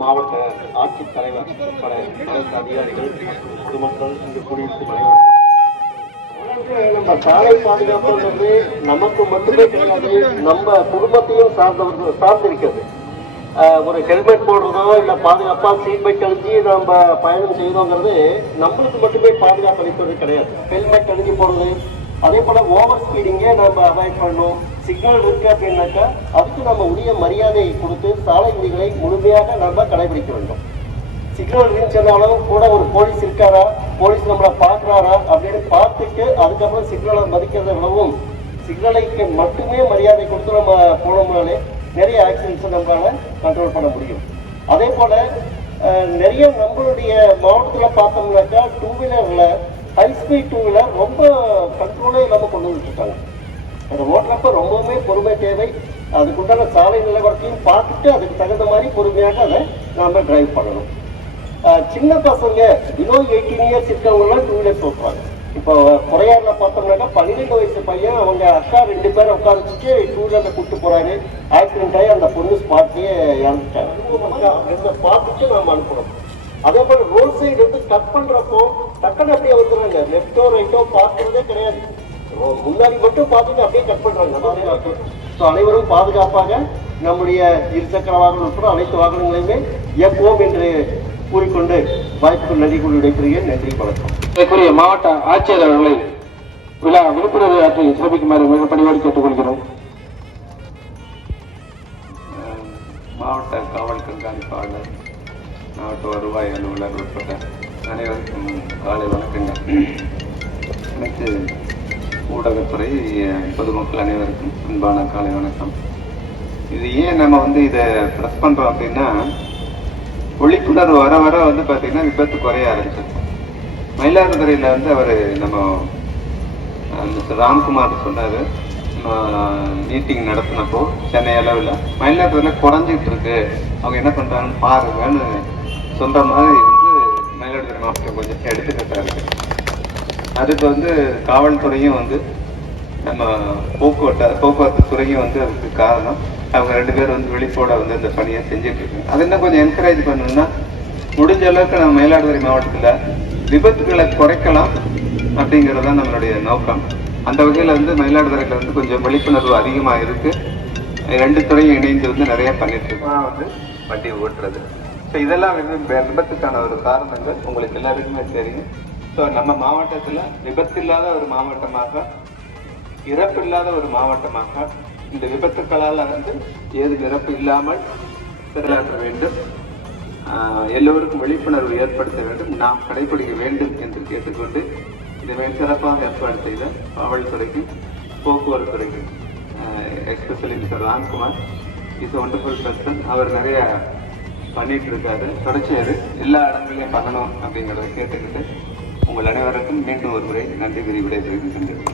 மாவட்ட ஆட்சித்தலைவர் உட்பட அரசு அதிகாரிகள் மற்றும் பொதுமக்கள் இங்கு குடியிருக்கும் அனைவருக்கும் நம்ம சாலை பாதுகாப்புங்கிறது நமக்கு மட்டுமே கிடையாது, நம்ம குடும்பத்தையும் சார்ந்திருக்கிறது. ஒரு ஹெல்மெட் போடுறதோ இல்லை பாதுகாப்பா சீட் பெல்ட் அணிஞ்சு நம்ம பயணம் செய்யறோங்கிறது நம்மளுக்கு மட்டுமே பாதுகாப்பு அளிப்பது கிடையாது. ஹெல்மெட் அணிஞ்சு போடுறது, அதே போல ஓவர் ஸ்பீடிங்கே நம்ம அவாய்ட் பண்ணணும். சிக்னல் இருக்கு அப்படின்னாக்கா அதுக்கு நம்ம உரிய மரியாதையை கொடுத்து சாலை விதிகளை முழுமையாக நம்ம கடைபிடிக்க வேண்டும். சிக்னல் இருந்துச்சுனாலும் கூட ஒரு போலீஸ் இருக்காரா, போலீஸ் நம்மளை பார்க்குறாரா அப்படின்னு பார்த்துட்டு அதுக்கப்புறம் சிக்னலை மதிக்கிறத விடவும் சிக்னலைக்கு மட்டுமே மரியாதை கொடுத்து நம்ம போனோம்னாலே நிறைய ஆக்சிடென்ட்ஸை நம்மளால கண்ட்ரோல் பண்ண முடியும். அதே போல நிறைய நம்மளுடைய மாவட்டத்தில் பார்த்தோம்னாக்கா டூ வீலரில் ஹை ஸ்பீட் டூ வீலர் ரொம்ப கண்ட்ரோலே இல்லாமல் கொண்டு வந்துருக்காங்க. அந்த ஓட்டுறப்ப ரொம்பவுமே பொறுமை தேவை. அதுக்குண்டான சாலை நிலவரத்தையும் பார்த்துட்டு அதுக்கு தகுந்த மாதிரி பொறுமையாக அதை நாம டிரைவ் பண்ணணும். சின்ன பசங்க பிலோ 18 இயர்ஸ் இருக்கவங்கலாம் டூ வீலர்ஸ் ஓட்டுறாங்க. இப்போ குறையாறுல பார்த்தோம்னாக்கா 12 வயசு பையன் அவங்க அக்கா 2 பேரை உட்கார வச்சுட்டு டூ வீலர்ல கூப்பிட்டு போறாரு. ஆக்சிடென்ட் ஆகி அந்த பொண்ணு ஸ்பாட்லயே இறந்துட்டாங்க. பார்த்துட்டு நாம அனுப்பணும். அதே போல ரோட் சைடு வந்து கட் பண்றப்போ டக்குன்னு அப்படியே வந்துடுறாங்க. லெப்டோ ரைட்டோ பார்க்கறதே கிடையாது, முன்னாடி மட்டும் பார்த்துட்டு அப்படியே கட் பண்றாங்க. பாதுகாப்பு. ஸோ அனைவரும் பாதுகாப்பாக நம்முடைய இருசக்கர வாகனம் உட்பட அனைத்து வாகனங்களையுமே இயக்குவோம் என்று கூறிக்கொண்டு வாய்ப்புக்கு நன்றி கூறி விடைபெறுகிறேன். நன்றி, வணக்கம். இதற்குரிய மாவட்ட ஆட்சியர் அவர்களை விழா விழிப்புணர்வு ஆற்றி சிறப்பிக்குமாறு மிக பணியோடு கேட்டுக்கொள்கிறோம். மாவட்ட காவல் கண்காணிப்பாளர், மாவட்ட வருவாய் அலுவலர் உட்பட்ட அனைவருக்கும் காலை வணக்கங்கள். அனைத்து ஊடகத்துறை பொதுமக்கள் அனைவருக்கும் அன்பான காலை வணக்கம். இது ஏன் நம்ம இதை ப்ரெஸ் பண்ணுறோம் அப்படின்னா, விழிப்புணர்வு வர வர பார்த்தீங்கன்னா விபத்து குறைய ஆரம்பிச்சிருக்கும். மயிலாடுதுறையில் அவர் நம்ம மிஸ்டர் ராம்குமார் சொன்னார், மீட்டிங் நடத்தினப்போ சென்னை அளவில் மயிலாடுதுறையில் குறைஞ்சிட்டு இருக்கு, அவங்க என்ன பண்ணுறாங்கன்னு பாருங்கன்னு சொல்கிற மாதிரி மயிலாடுதுறை மாவட்டம் கொஞ்சம் எடுத்துக்கிட்டா இருக்கு. அதுக்கு காவல்துறையும் நம்ம போக்குவரத்து துறையும் அதுக்கு காரணம். அவங்க 2 பேர் விழிப்போட இந்த பணியை செஞ்சுட்டு இருக்காங்க. அது என்ன கொஞ்சம் என்கரேஜ் பண்ணணும்னா, முடிஞ்ச அளவுக்கு நம்ம மயிலாடுதுறை மாவட்டத்தில் விபத்துகளை குறைக்கலாம் அப்படிங்கிறது தான் நம்மளுடைய நோக்கம். அந்த வகையில் மயிலாடுதுறையில் கொஞ்சம் விழிப்புணர்வு அதிகமாக இருக்கு. 2 துறையும் இணைந்து நிறைய பண்ணிட்டு இருக்கோம். வண்டி ஓட்டுறது, ஸோ இதெல்லாம் விபத்துக்கான ஒரு காரணங்கள் உங்களுக்கு எல்லாருக்குமே தெரியும். ஸோ நம்ம மாவட்டத்தில் விபத்தில்லாத ஒரு மாவட்டமாக, இறப்பில்லாத ஒரு மாவட்டமாக, இந்த விபத்துக்களால் ஏது இறப்பு இல்லாமல் செயலாற்ற வேண்டும். எல்லோருக்கும் விழிப்புணர்வு ஏற்படுத்த வேண்டும், நாம் கடைபிடிக்க வேண்டும் என்று கேட்டுக்கொண்டு இதை மிக சிறப்பாக ஏற்பாடு செய்த காவல்துறைக்கும் போக்குவரத்து துறைக்கும் especially mister Ramkumar is wonderful person. அவர் நிறைய பண்ணிட்டு இருக்காரு. தொடர்ச்சியாக எல்லா இடங்களையும் பண்ணணும் அப்படிங்கிறத கேட்டுக்கிட்டு உங்கள் அனைவருக்கும் மீண்டும் ஒரு முறை நன்றி கூறி விடைபெறுகின்றேன்.